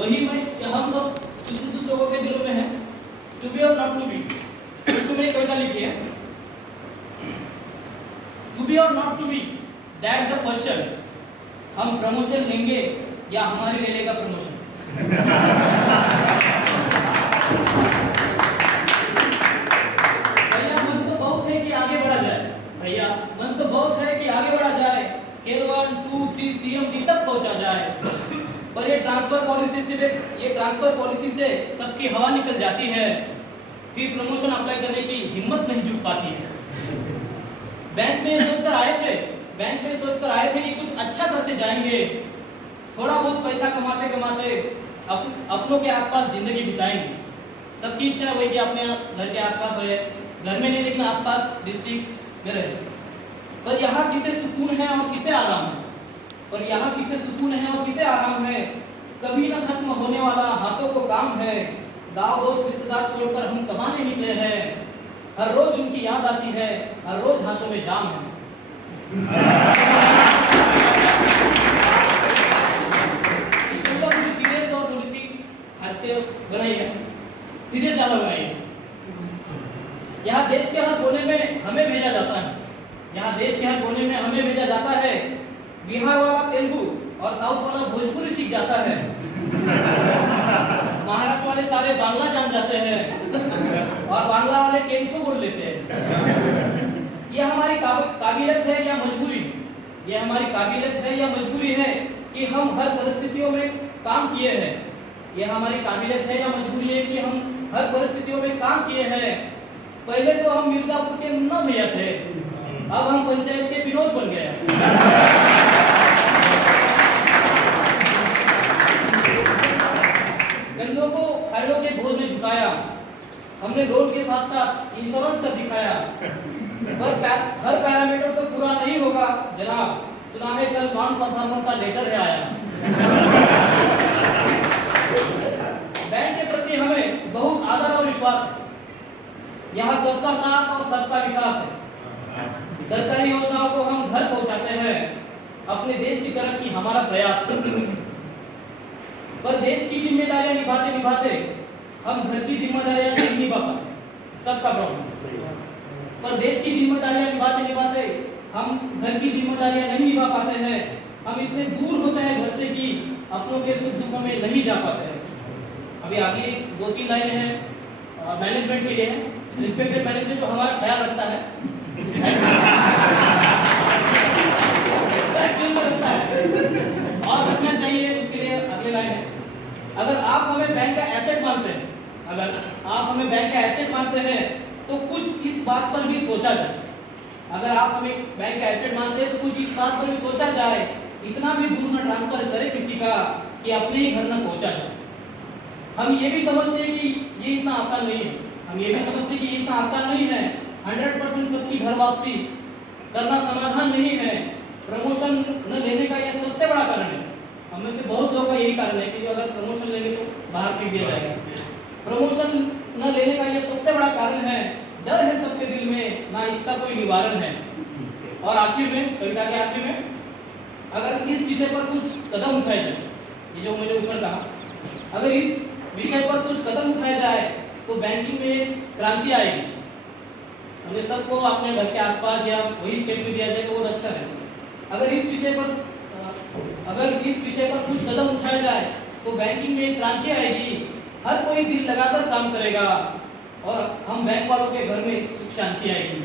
वही मैं हम सब कुछ लोगों के दिलों में है, टू बी और नॉट टू बी। इसको मैंने कविता लिखी है, टू बी और not to be, that's the question. हम प्रमोशन लेंगे या हमारे ले लेगा प्रमोशन? भैया मन तो बहुत है कि आगे बढ़ा जाए, भैया मन तो बहुत है कि आगे बढ़ा जाए, स्केल 1 2 3 CMD तक पहुंचा जाए। पर ये ट्रांसफर पॉलिसी से सबकी हवा निकल जाती है, फिर प्रमोशन अप्लाई करने की हिम्मत नहीं जुट पाती है। बैंक में सोचकर आए थे कि कुछ अच्छा करते जाएंगे, थोड़ा बहुत पैसा कमाते कमाते अपनों के आसपास जिंदगी बिताएंगे। सबकी इच्छा वही कि अपने घर के आसपास रहे, घर में नहीं लेकिन आसपास डिस्ट्रिक्ट में रहे। पर यहाँ किसे सुकून है और किसे आराम है? कभी न खत्म होने वाला हाथों को काम है, गाँव दोस्त रिश्तेदार छोड़कर हम कमाने निकले हैं। हर रोज उनकी याद आती है, हर रोज हाथों में जाम है। थोड़ी सीरियस और थोड़ी सी हास्य बनाई है, सीरियस ज्यादा बनाई है। यहाँ देश के हर कोने में हमें भेजा जाता है, बिहार वाला तेलुगु और साउथ वाला भोजपुरी सीख जाता है, महाराष्ट्र वाले सारे बांग्ला जान जाते हैं और बांग्ला वाले केंचो बोल लेते हैं। ये हमारी काबिलियत है या मजबूरी? कि हम हर परिस्थितियों में काम किए हैं। पहले तो हम मिर्जापुर के मुन्ना भैया थे, अब हम पंचायत के विनोद बन गए। गंदों को फाइलों के बोझ में झुकाया, हमने लोन के साथ साथ इंश्योरेंस कर दिखाया। पर हर पैरामीटर तो पूरा नहीं होगा जनाब, सुना है कल नॉन परफॉर्मर का लेटर है आया। बैंक के प्रति हमें बहुत आदर और विश्वास है। यहाँ सबका साथ और सबका विकास है। सरकारी योजनाओं को हम घर पहुंचाते हैं, अपने देश की तरक्की हमारा प्रयास है। पर देश की जिम्मेदारियां निभाते हम घर की जिम्मेदारियां नहीं निभा पाते, सबका प्रॉब्लम। पर देश की जिम्मेदारियां निभाते हम घर की जिम्मेदारियां नहीं निभा पाते हैं। हम इतने दूर होते हैं घर से कि अपनों के सुख दुखों में नहीं जा पाते हैं। अभी आगे 2-3 लाइनें हैं मैनेजमेंट के लिए है। रिस्पेक्टेड मैनेजमेंट जो हमारा ख्याल रखता है और रखना चाहिए, उसके लिए अगले लाइन है। अगर आप हमें बैंक का एसेट मानते हैं तो कुछ इस बात पर भी सोचा जाए। इतना भी दूर न ट्रांसफर करे किसी का कि अपने ही घर न पहुंचा जाए। हम ये भी समझते हैं कि ये इतना आसान नहीं है। 100% सबकी घर वापसी करना समाधान नहीं है। प्रमोशन न लेने का यह सबसे बड़ा कारण है। हम में से बहुत लोगों का यही कारण है कि अगर प्रमोशन लेंगे तो बाहर फेंक दिया जाएगा। प्रमोशन न लेने का यह सबसे बड़ा कारण है। डर है सबके दिल में, ना इसका कोई निवारण है। और आखिर में, कविता के आखिर में, अगर इस विषय पर कुछ कदम उठाए जाए, ये जो मैंने ऊपर कहा, अगर इस विषय पर कुछ कदम उठाया जाए तो बैंकिंग में क्रांति आएगी। हमें सबको अपने घर के आसपास या वही स्टेट में दिया जाए तो बहुत अच्छा रहेगा। अगर इस विषय पर कुछ कदम उठाया जाए तो बैंकिंग में क्रांति आएगी। हर कोई दिल लगाकर काम करेगा और हम बैंक वालों के घर में सुख शांति आएगी।